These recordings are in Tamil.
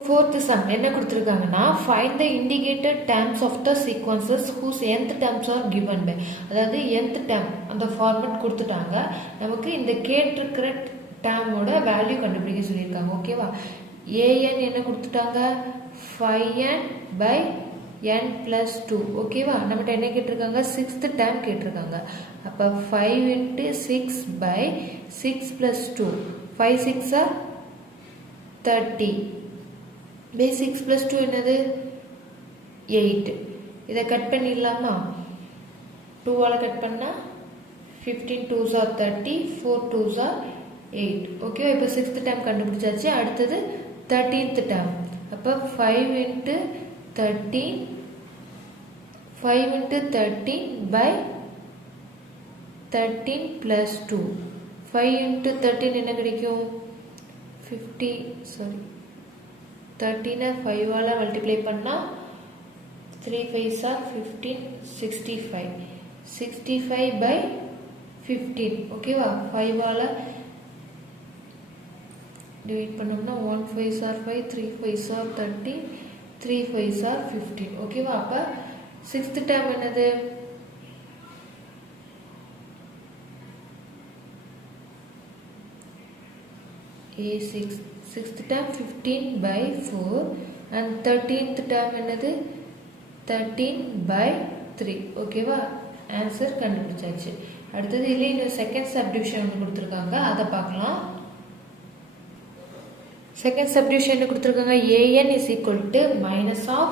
Fourth sum என்ன கொடுத்திருக்காங்கன்னா find the indicated terms of the sequences whose nth terms are given by அதாவது nth term அந்த ஃபார்மட் கொடுத்துட்டாங்க நமக்கு இந்த கேட்டிருக்கிற டேர்மோட வேல்யூ கண்டுபிடிக்க சொல்லியிருக்காங்க ஓகேவா an என்ன கொடுத்துட்டாங்க 5n by n plus 2 ஓகேவா நம்மகிட்ட என்ன கேட்டிருக்காங்க 6th டேர்ம் கேட்டிருக்காங்க அப்போ 5 into 6 by 6 plus 2 5 6 30 base 6 plus 2 என்னது 8 இதை கட் பண்ணிடலாமா 2 ஆல கட் பண்ணா 15 2s are 30 4 2s are 8 okay இப்போ 6th டைம் கண்டுபிடிச்சாச்சு அடுத்தது 13th டைம் அப்ப 5 into 13 5 into 13 by 13 plus 2 5 into 13 என்ன கிடைக்கும் 50 sorry 13 5 ஆல மல்டிப்ளை பண்ணா 3 5s are 15 65 65 by 15 ஓகேவா 5 ஆல டிவைட் பண்ணோம்னா 1 5s are 5 3 5s are 30 3 5s are 15 ஓகேவா அப்ப 6th டேர்ம் என்னது a6 6th term 15 by 4 and 13th term என்னது 13 by 3 ஓகேவா ஆன்சர் கண்டுபிடிச்சாச்சு அடுத்தது இல்ல இந்த செகண்ட் சப்டிவிஷன் ஒன்று கொடுத்திருக்காங்க அத பார்க்கலாம் செகண்ட் சப்டிவிஷன் என்ன கொடுத்திருக்காங்க an is equal to minus of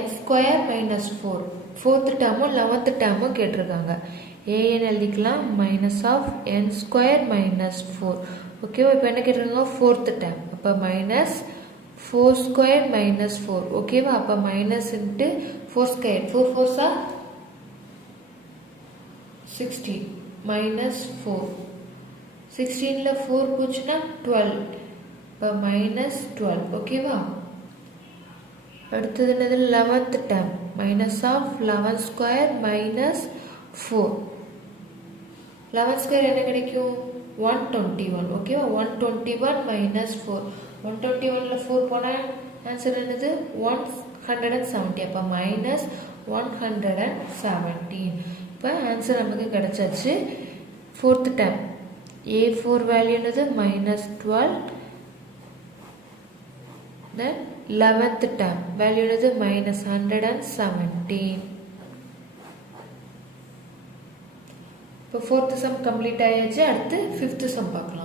n square minus 4 4th term 11th term கேட்டிருக்காங்க an எழுதிக்கலாம் minus of n square minus 4 ஓகேவா இப்போ என்ன கேட்டிருக்காங்க 4th term அப்ப minus 4 square minus 4 ஓகேவா அப்ப minus into 4 square 4 4s are 16 minus 4 16 ல 4 போச்சுனா 12 அப்ப minus 12 ஓகேவா அடுத்தது என்னது 11th term minus of 11 square minus 4 11 square என்ன கிடைக்கும் 121 ஓகேவா 121 minus 4 121 ல 4 போனா ஆன்சர் என்னது 170 அப்ப minus 117 இப்ப ஆன்சர் நமக்கு கிடைச்சாச்சு 4th term a4 வேல்யூ என்னது -12 then 11th term வேல்யூ என்னது -117 இப்போ 4th sum கம்ப்ளீட் ஆயாச்சு அடுத்து 5th sum பார்க்கலாம்